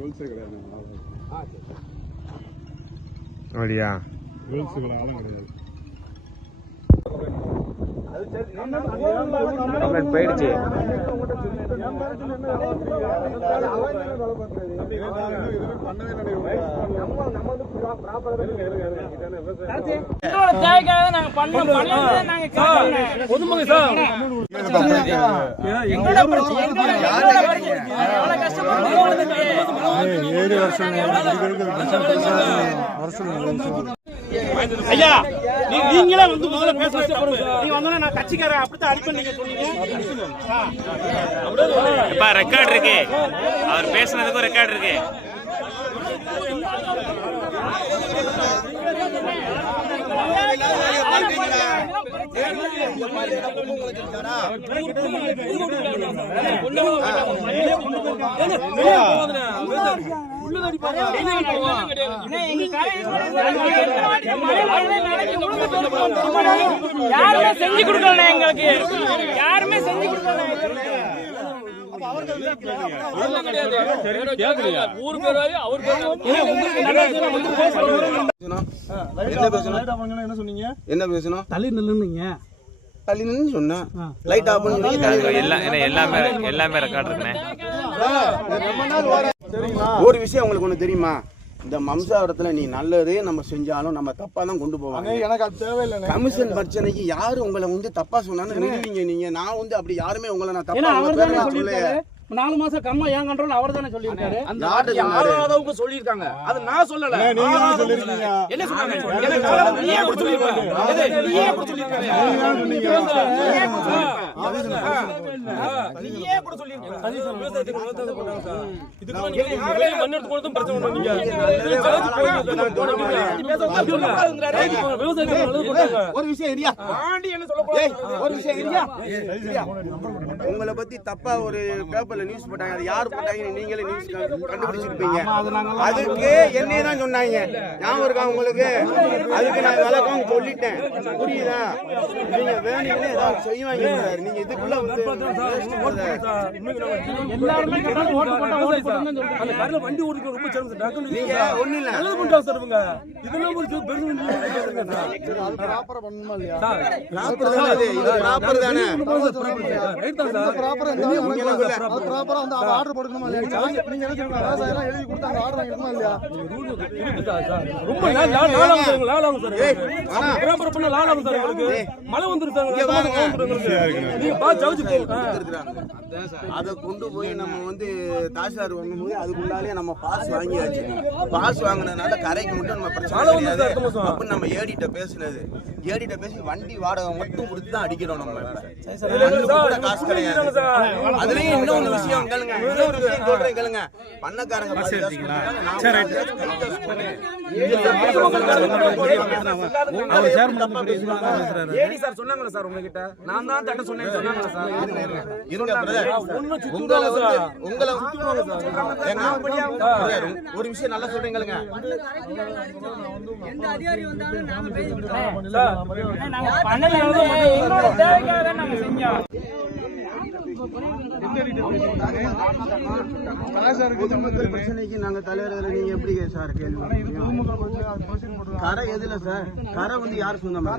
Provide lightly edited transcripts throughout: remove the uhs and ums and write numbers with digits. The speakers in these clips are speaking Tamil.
ரூல்ஸே கிடையாது. அப்படியா? ரூல்ஸுகள் ஆளும் கிடையாது. போயிடுச்சு. பொதுமக்கள் சார் ஐயா, நீங்களே வந்து முதல்ல பேச நீங்க வந்தா நான் கட்சிக்காரன் அப்படித்தான் அடிப்பேன் நீங்க சொன்னீங்க. ரெக்கார்ட் இருக்கு, அவர் பேசுனதுக்கும் ரெக்கார்ட் இருக்கு. யாருமே செஞ்சு கொடுக்கல எங்களுக்கு, யாருமே செஞ்சு கொடுக்கல. என்ன பேசணும்? தள்ளி நில்லுங்க. தள்ளி நின்னு சொன்னேன். லைட் ஆஃப் பண்ணி எல்லாமே ரெக்கார்ட் இருக்குனே. ஒரு விஷயம் உங்களுக்கு ஒண்ணு தெரியுமா? இந்த மம்சாவரத்துல நீ நல்லதே நம்ம செஞ்சாலும் நம்ம தப்பா தான் கொண்டு போவாங்க. எனக்கு அது தேவையில்லை. கமிஷன் பிரச்சனைக்கு யாரு உங்களை வந்து தப்பா சொன்னாலும் நிறுவீங்க நீங்க. நான் வந்து அப்படி யாருமே உங்களை நான் தப்பா சொல்ல. 4 மாசம் கம்மா ஏன் கண்ட்ரோல் அவர் தானே சொல்லியிருக்காரு. யாராவது சொல்லியிருக்காங்க, அது நான் சொல்லல. நீங்க தான் சொல்லிருக்கீங்க. என்ன சொன்னாங்க? நீ ஏன் அப்படி சொல்லிருக்காங்க? நீ ஏன் அப்படி சொல்லிருக்காங்க? நீ ஏன் அப்படி சொல்லிருக்காங்க? இதுக்கு நீங்க மண்ணெடுத்து கொடுத்தும் பிரச்சனை பண்ணீங்க. ஒரு விஷயம் ஏரியா பாண்டி என்ன சொல்ல போறீங்க? ஒரு விஷயம் ஏரியா உங்களை பத்தி தப்பா ஒரு பேப்பர்ல நியூஸ் போட்டாங்க. அது யார் போட்டாங்க நீங்களே நியூஸ் கண்டுபிடிச்சிருப்பீங்க. அதுக்கு என்னைய தான் சொன்னாங்க. ஞாபகம் இருக்கா உங்களுக்கு? அதுக்கு நான் விளக்கம் சொல்லிட்டேன். புரியுதா? நீங்க வேணும்னே ஏதாவது செய்வாங்க. நீங்க இதுக்குள்ள எல்லாருமே ஓட்டு போட்டா அந்த கார்ல வண்டி ஓடிக்க ரொம்ப சிரமம். நீங்க ஒண்ணு இல்ல நல்லது பண்றா சார் இவங்க. இதெல்லாம் ஒரு பெரிய ப்ராப்பரா பண்ணணுமா இல்லையா? ப்ராப்பர் தானே இது? ப்ராப்பர் தானே ரைட் தான் சார். ப்ராப்பரா ப்ராப்பரா வந்து ஆர்டர் போடணுமா இல்லையா? நீங்க என்ன சொல்றீங்க? விவசாயம் எழுதி கொடுத்து அந்த ஆர்டர் வாங்கிடுமா இல்லையா? ரொம்ப லாலாகும் சார். ப்ராப்பரா பண்ண லாலாகும் சார். உங்களுக்கு மழை வந்துரும் சார். நீங்க பா ஜவுஜி அதை கொண்டு போய் நம்ம வந்து தாசில்தார் வாங்கும்போது அதுக்குள்ளாலே நம்ம பாஸ் வாங்கியாச்சு. பாஸ் வாங்கினதுனால கரைக்கு மட்டும் நம்ம பிரச்சனை கிடையாது அப்படின்னு நம்ம ஏடிட்ட பேசுனது. ஏடிட்ட பேசி வண்டி வாடகை மட்டும் கொடுத்து தான் அடிக்கிறோம். நம்ம காசு கிடையாது. அதுலயும் இன்னொரு விஷயம் கேளுங்க, இன்னொரு விஷயம் சொல்றேன் கேளுங்க. பண்ணக்காரங்க ஏடி சார் சொன்னாங்களா சார் உங்ககிட்ட? நான் தான் தட்ட சொன்னேன்னு சொன்னாங்களா சார்? ஒரு விஷயம் நல்லா சொல்றீங்க. எந்த அதிகாரி வந்தாலும் நாம பேசி கொடுத்தோம் சார். நாங்க பண்ணல, எங்களோட தேவைக்காக தான் நாங்க செஞ்சோம். பிரச்சனைக்கு நாங்க தலைவர் நீங்க எப்படி சார் கேள்வி? கரை எதுல சார்? கரை வந்து யாரு சொந்தமா?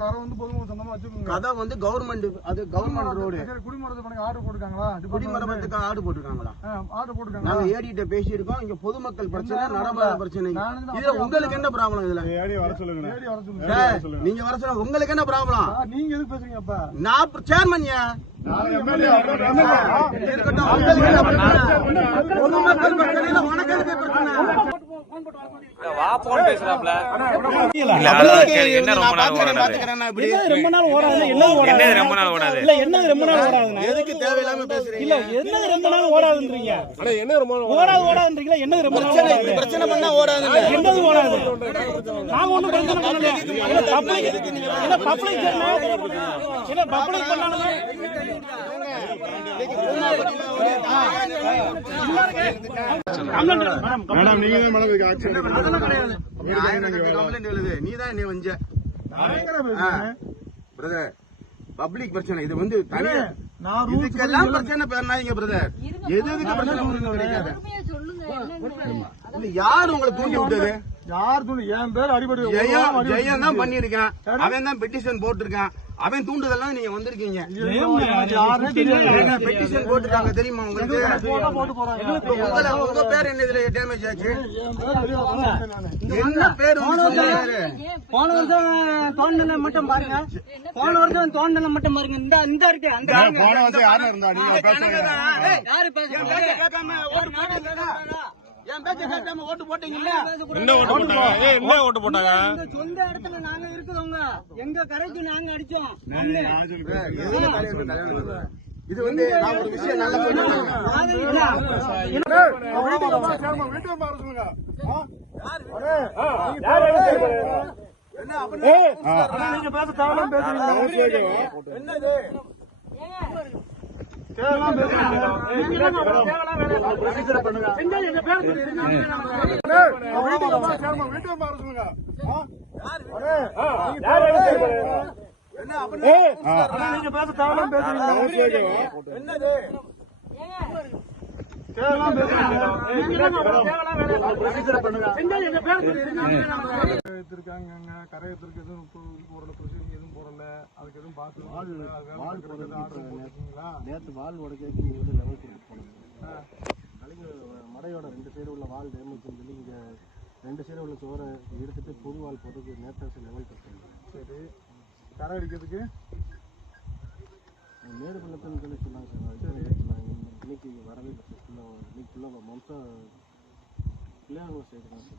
கரை வந்து பொதுமக்கள் சொந்தமா வச்சுக்கோங்க. கதை வந்து கவர்மெண்ட், அது கவர்மெண்ட் ரோடு. குடிமரத்துக்கு ஆர்டர் போட்டுருக்காங்களா? குடிமரத்துக்கு ஆர்டர் போட்டுருக்காங்களா? ஆர்டர் போட்டுருக்காங்க. நாங்க ஏடிட்ட பேசியிருக்கோம். இங்க பொதுமக்கள் பிரச்சனை, நடமாட பிரச்சனை. இதுல உங்களுக்கு என்ன ப்ராப்ளம்? இதுல வர சொல்லுங்க. நீங்க வர சொல்லுங்க. உங்களுக்கு என்ன ப்ராப்ளம்? நீங்க எதுக்கு பேசுறீங்க? அப்ப நான் சேர்மன். பொதுமக்கள் பிரச்சனை உனக்கு எதுக்கு பிரச்சனை? என்ன ரொம்ப நாள் ஓடாது? எதுக்கு தேவையில்லாம பேசுறீங்க? ரொம்ப நாள் ஓடாதுன்றீங்க. என்னது ரொம்ப நாள் பிரச்சனை பண்ணா ஓடாது? என்னது ஓடாது? நாங்க ஒண்ணும் பிரச்சனை பண்ணல. பப்ளிக் பண்ணாலும் மேடம் நீங்க தான் மேடம் ஆக்சன் நீதான் என்ன வஞ்ச பிரதர். பப்ளிக் பிரச்சனை இது வந்து இதுக்கெல்லாம் பிரச்சனை பேர்னாங்க பிரதர். எதுக்கு பிரச்சனை இல்ல யாரு உங்களை தூண்டி விட்டது? யார் தூண்டி? என் பேர் அடிபடி ஜெயம் தான் பண்ணிருக்கான். அவன் தான் பெட்டிஷன் போட்டிருக்கான். அவன் தூண்டுதெல்லாம் நீங்க வந்திருக்கீங்க. பெட்டிஷன் போட்டுருக்காங்க தெரியுமா உங்களுக்கு? உங்க பேர் என்ன இதுல டேமேஜ் ஆச்சு? என்ன பேர் போன வருஷம் தோண்டனை மட்டும் பாருங்க. போன வருஷம் தோண்டனை மட்டும் பாருங்க. இந்த இருக்கு அந்த போன வருஷம் யாரும் இருந்தா யாரு கேட்காம ஓட்டு போட்டீங்களா? என் பேச்ச கேட்காம ஓட்டு போட்டீங்கல்ல? என்ன ஓட்டு போட்டாங்க? என்ன ஓட்டு போட்டாங்க? சொந்த இடத்துல நாங்க இருக்கிறவங்க எங்க கரைக்கு நாங்க அடிச்சோம். இது வந்து நான் ஒரு விஷயம் நல்லா நீங்க பேச தேவையில்லாம பேசுறீங்க. என்னது நீங்க பேச தேவையில்லாம பேசுறீங்க. என்னது கரையத்திற்கு எதுவும் போடல, ப்ரொசீஜர் எதுவும் போடல, அதுக்கு எதுவும் பார்த்து நேற்று வால் உடைக்க லெவல் மடையோட 2 சைடு உள்ள வால் டேமேஜ் சொல்லி இங்கே 2 சைடு உள்ள சோரை எடுத்துட்டு புது வால் போட்டு நேற்று லெவல் கொடுத்தாங்க. சரி, கரை அடிக்கிறதுக்கு மேடு பள்ளத்துன்னு சொல்லி சொன்னாங்க சார். இன்னைக்கு வரவே இல்லை சார். இன்னைக்கு ஃபுல்லாக மொத்தம் பிள்ளையாங்க சைடு தான் சார்.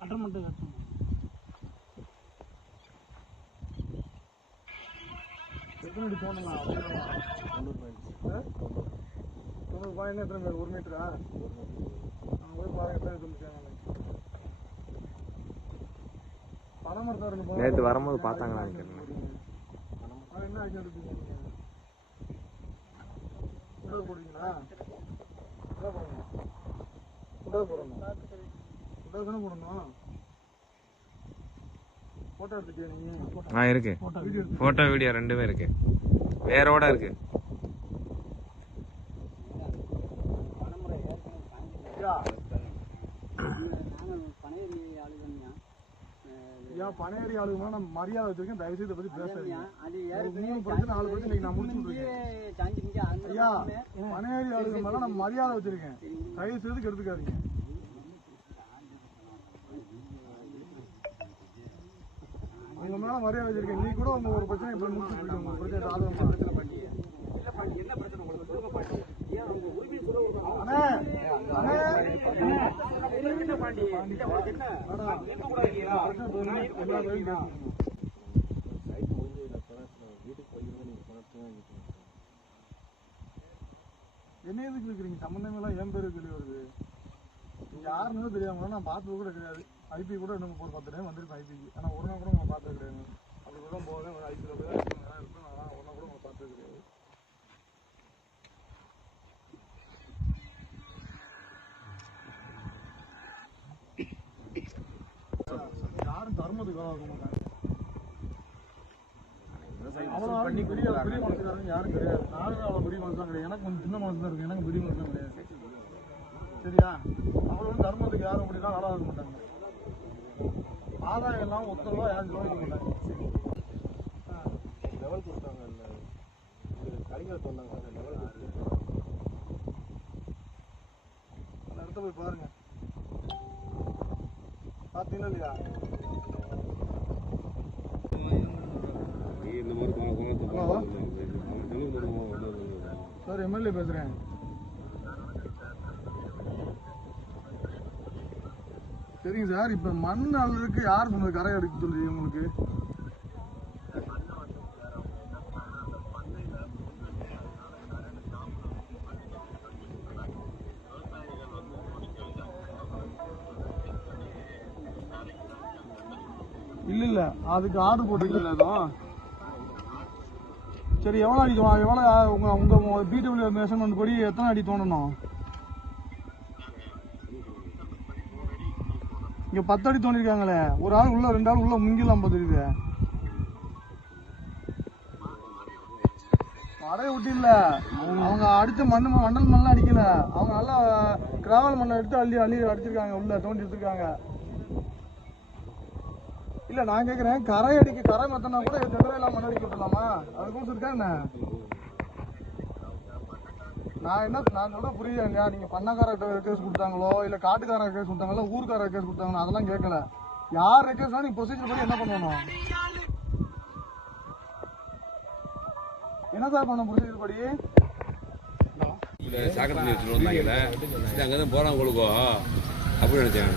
அட்டன் மட்டும் எத்தனை தோணலாம்? 90 பாயிண்ட் எத்தனை பேர்? 1 மீட்டரா? போய் பாருங்க. பணமரத்தார் நேற்று வரும்போது பார்த்தாங்களா? என்ன ஆச்சு போடுவீங்களா? போடணும். போட்டோ எடுத்துட்டியா நீ? இருக்கு. போட்டோ வீடியோ 2மே இருக்கு. வேரோட இருக்கு. பனையேறி ஆளுங்க நான் மரியாதை வச்சிருக்கேன். தயவு செய்து பத்தி பேசுறீங்க. 3 பிரச்சனை 4 பிரச்சனை நான் முடிச்சுட்டு இருக்கேன். ஐயா, பனையேறி ஆளுங்க மேல நான் மரியாதை வச்சிருக்கேன். தயவு செய்து கெடுத்துக்காதீங்க. உங்க மேல மரியாதை வச்சிருக்கேன். நீ கூட உங்க ஒரு பிரச்சனை இப்ப முடிச்சுட்டு இருக்கீங்க. உங்க பிரச்சனை சாதகமா என்ன பிரச்சனை உங்களுக்கு சொல்லுங்க பாண்டி. ஏன் உங்க உரிமை சொல்லுங்க. அண்ணே பாண்டி என்ன என்ன எதுக்கு இருக்கிறீங்க? சம்பந்தமெல்லாம் என் பேரு தெரிய வருது. நீங்க யாருன்னு தெரியாம நான் பார்த்தது கூட கிடையாது. ஐபி கூட இன்னும் ஒரு 10 டைம் வந்திருக்கேன் ஐபிக்கு. ஆனால் ஒரு நாள் கூட உங்களை பார்த்தது கிடையாது. அப்படி கூட போவேன் ஐபியில் போய் இருக்கும். ஆனால் ஒரு நாள் கூட உங்களை பார்த்தது கிடையாது. யாரும் தர்மத்துக்கு வேலை இருக்க மாட்டாங்க. அவ்வளோ பெரிய பெரிய மனசுக்காரங்க யாரும் கிடையாது. நானும் அவ்வளோ பெரிய மனசு தான் கிடையாது. எனக்கு கொஞ்சம் சின்ன மனசு தான் இருக்கு. எனக்கு பெரிய மனசு தான் கிடையாது. சரியா? அவ்வளோ தர்மத்துக்கு யாரும் அப்படிலாம் வேலை இருக்க மாட்டாங்க. ஆதாயம் எல்லாம் ஒத்தரவா யாரும் கவனிக்க மாட்டாங்க. லெவல் கொடுத்தாங்க. கலைஞர் சொன்னாங்க லெவல் கொடுத்து அந்த இடத்த போய் பாருங்க. பார்த்தீங்களா இல்லையா? சார், எம்எல்ஏ பேசுறேன். சரிங்க சார். இப்ப மண் அளவுக்கு யார் சொன்னது கரை எடுக்க சொல்லி உங்களுக்கு? இல்ல அதுக்கு ஆர்டர் போட்டுருக்கீங்களா? எதுவும் சரி. எவ்வளோ அடி எவ்வளோ உங்க பிடபிள்யூ மெஷர்மெண்ட் படி எத்தனை அடி தோண்டணும்? இங்க 10 அடி தோண்டிருக்காங்களே, ஒரு ஆள் உள்ள 2 ஆள் உள்ள முங்கிலாம் பார்த்துருக்கு. அடைய விட்டு இல்ல, அவங்க அடிச்ச மண்ணல் மண்ணெல்லாம் அடிக்கல, அவங்க நல்லா கிராவல் மண்ணை எடுத்து அள்ளி அடிச்சிருக்காங்க, உள்ள தோண்டி எடுத்திருக்காங்க. இல்ல நான் கேக்குறேன், கரை மத்தனா கூட எல்லாம் மண் அடிக்க விட்டுலாமா? அது கூட இருக்கா என்ன? நான் சொல்ற புரியுதுங்க. நீங்க பண்ணக்கார கேஸ் கொடுத்தாங்களோ இல்ல காட்டுக்கார கேஸ் கொடுத்தாங்களோ ஊருக்கார கேஸ் கொடுத்தாங்களோ அதெல்லாம் கேட்கல. யார் கேஸ்னா நீங்க ப்ரொசீஜர் படி என்ன பண்ணணும்? என்ன சார் பண்ண ப்ரொசீஜர் படி? சாக்கடை எடுத்துட்டு வந்தாங்கல்ல, அங்கதான் போறாங்க கொடுக்கோ அப்படின்னு நினைச்சாங்க.